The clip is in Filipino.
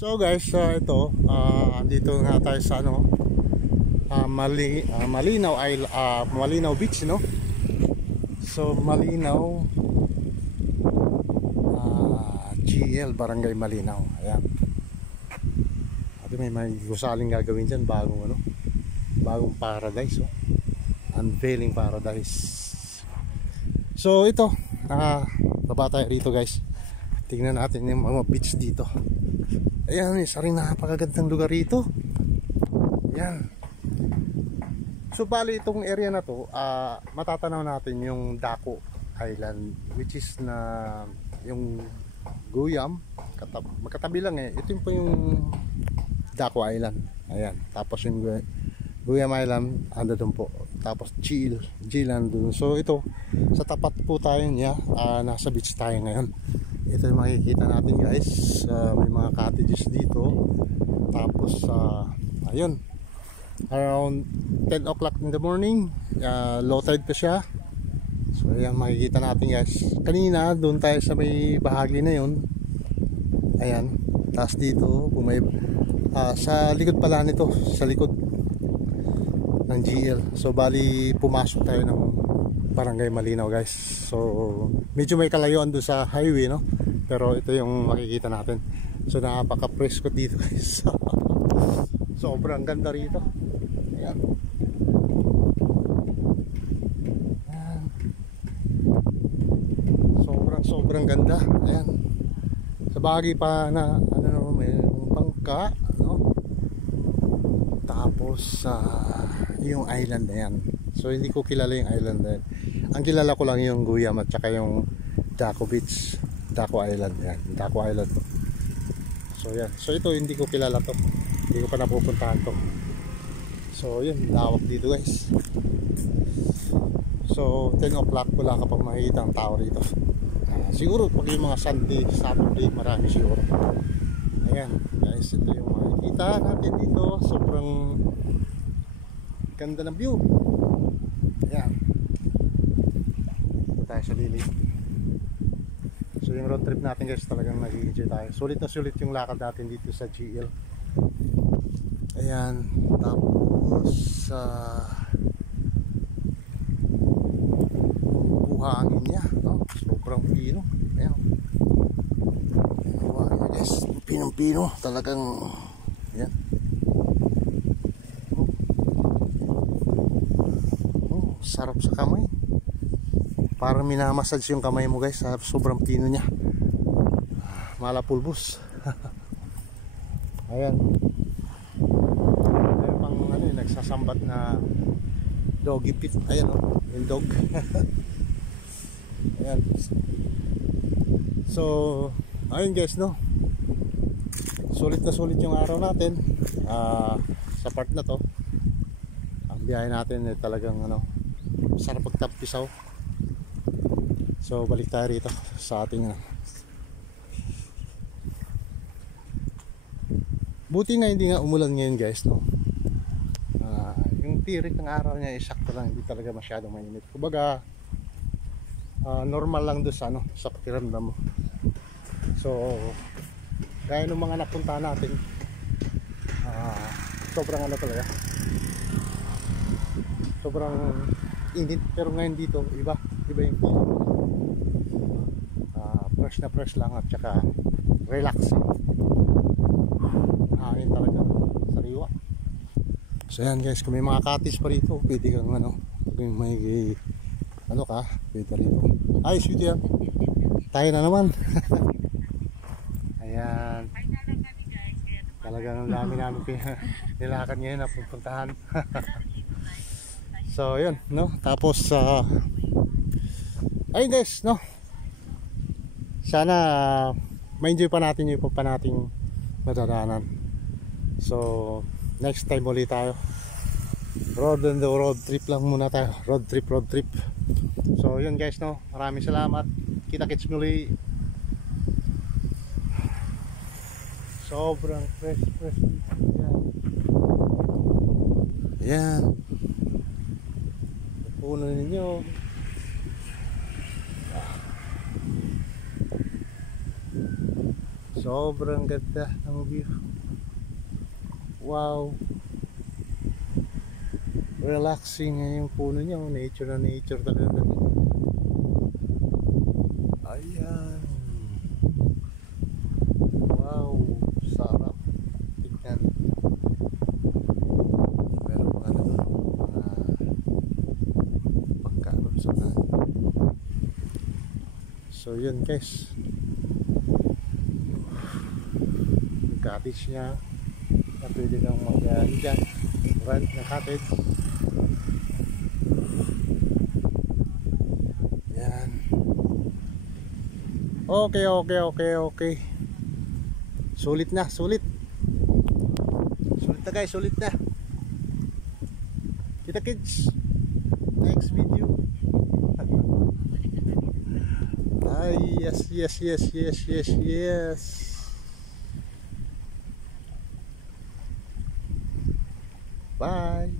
So guys, ito dito nga tayo sa Malinaw Beach, no? So Malinaw GL Barangay Malinaw. Ayan. At may gusaling gagawin diyan, bagong paradise, oh. Unveiling paradise. So ito, baba tayo rito guys. Tingnan natin yung mga beach dito. Ayan, isa rin napakagandang lugar rito. Ayan. So bali itong area na to, matatanaw natin yung Daco Island, which is na yung Guyam, magkatabi lang eh. Ito po yung Daco Island. Ayan. Tapos yung Guyam Island ando doon po. Tapos GL nandun. So ito, sa tapat po tayo niya, nasa beach tayo ngayon. Ito yung makikita natin guys, may mga cottages dito. Tapos ayun, around 10 o'clock in the morning, low tide pa siya. So ayan, makikita natin guys. Kanina doon tayo sa may bahagi na yun. Ayan, tapos dito sa likod pala nito, sa likod ng GL. So bali pumasok tayo ng Barangay Malinaw guys. So medyo may kalayuan doon sa highway, no? Pero ito yung makikita natin. So napaka-presko dito guys. Sobrang ganda rito. Ayan. Ayan. Sobrang ganda. Ayan. Sa bagay pa na may bangka, no? Tapos yung island na yan. So hindi ko kilala yung island na yan. Ang kilala ko lang yung Guyam at saka yung Daco Beach, Daco Island. Yan, Daco Island to. So yan. So ito hindi ko kilala to. Hindi ko pa napupuntahan to. So yun, lawak dito guys. So 10 o'clock wala ka pang makikita ang tao rito. Siguro pag yung mga Sunday, Saturday, marami siguro. Ayan guys, ito yung makikita natin dito. Sobrang ganda ng view. Ayan, ito tayo sa lilim. So yung road trip natin guys, talagang nag-enjoy tayo. Sulit na sulit yung lakad natin dito sa GL. Ayan, tapos buhangin niya, no? Sobrang pino. Ayan, buhangin niya guys, pinong-pino talagang. Ayan, sarap sa kamay. Parang minamassage yung kamay mo guys. Sobrang pino niya. Malapulbos. Ayan. Ayan pang nagsasambat na doggy pit. Ayan o, yung dog. Ayan. So ayun guys, no, sulit na sulit yung araw natin sa part na to. Ang biyahe natin talagang sarap pagtampisaw. So balik tayo rito sa ating buti nga hindi nga umulan ngayon guys, no? Yung tirik ng araw niya sakto lang, hindi talaga masyadong mainit. Kumbaga normal lang doon sa pakiramdam mo. So gaya ng mga napunta natin, sobrang talaga, sobrang init. Pero ngayon dito iba yung feeling. Fresh na fresh lang at saka relaxing. Hangin talaga, sariwa. So yan guys, kung may mga cottage pa rito, pwede kang kung may pwede rito. Ay sweet yan, tayo na naman. Ayan, talagang dami namin nilakad ngayon na pupuntahan. So yun, no, tapos ayun guys, no, sana ma-enjoy pa natin yung iba pa nating madadaanan. So next time ulit tayo, road trip lang muna tayo. Road trip. So yun guys, no, maraming salamat. Kita-kits muli. Sobrang fresh yan. Puno ninyo. Sobrang ganda ng view. Wow. Relaxing yung puno niya. Nature na nature talaga. Ayan. Wow. Sarap. Tignan. Meron pa na mga pagkalusunan. So yun guys. Yung cottage niya. Na pwede kang mag-dyan. Rent ng cottage. Yan. Okay. Sulit na, sulit. Sulit na guys, sulit na. Kita kids. Next video. Ay, yes. Bye.